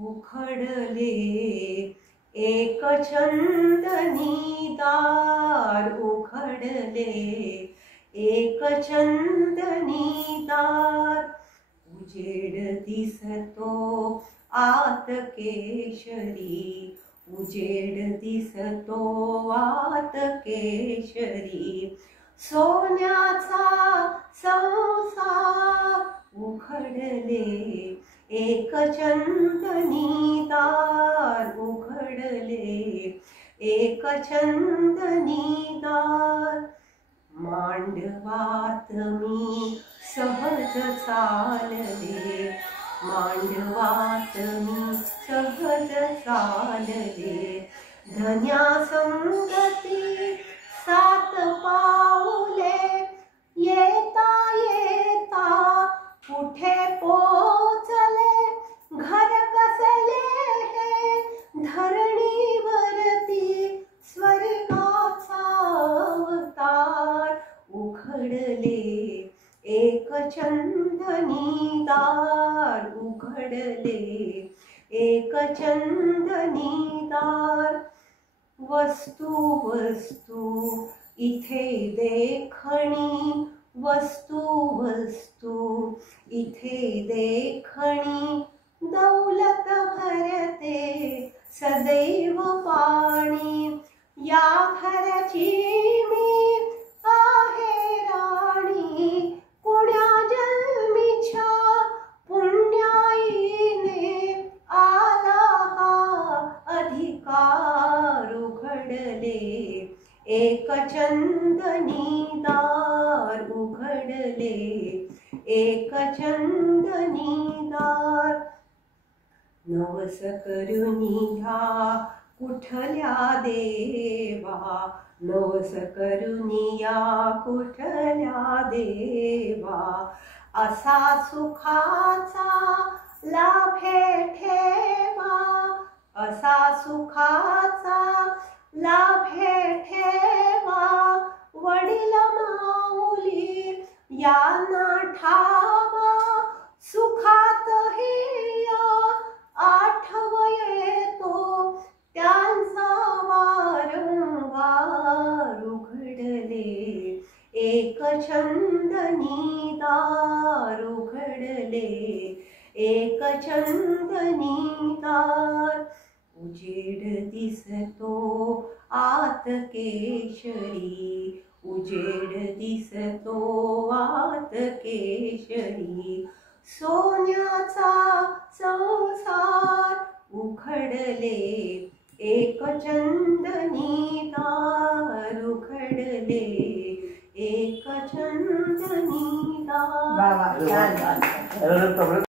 उखडले एक चंदनी दार उखडले एक चंदनी दार उजेड दिसतो आत केशरी उजेड दिसतो आत केशरी सोन्याचा संसार उखडले एक चंदनी दार उखडले एक चंदनी दार मांडवात मी सहज चालले मांडवात मी सहज चालले धन्या संगती सात पाऊले येता येता कुठे पोचले घर कसले हे धरणीवरती स्वर्गाचा अवतार उखडले एक चंदनी दार उघडले एक चंदनी दार वस्तू वस्तू इथे देखणी वस्तू वस्तू इथे देखणी दौलत भरते सदैव पाणी या घराची मी आहे राणी कुण्या जन्मीच्या पुण्याईने आला हा अधिकार उघडले एक चंदनी दार उघडले एक चंदनी दार नवस करुनी ह्या कुठल्या देवा नवस करुनी या कुठल्या देवा असा सुखाचा लाभे ठेवा असा सुखाचा लाभे ठेवा वडील माऊली यांना ठावा सुखातही या आठव येतो त्यांचा वारंवार उघडले एक चंदनी दार उघडले एक चंदनी दार उजेड दिसतो आत केशरी उजेड दिसतो आत केशरी सोन्याचा संसार उखडले एक चंदनी दार उखडले एक चंदनी दार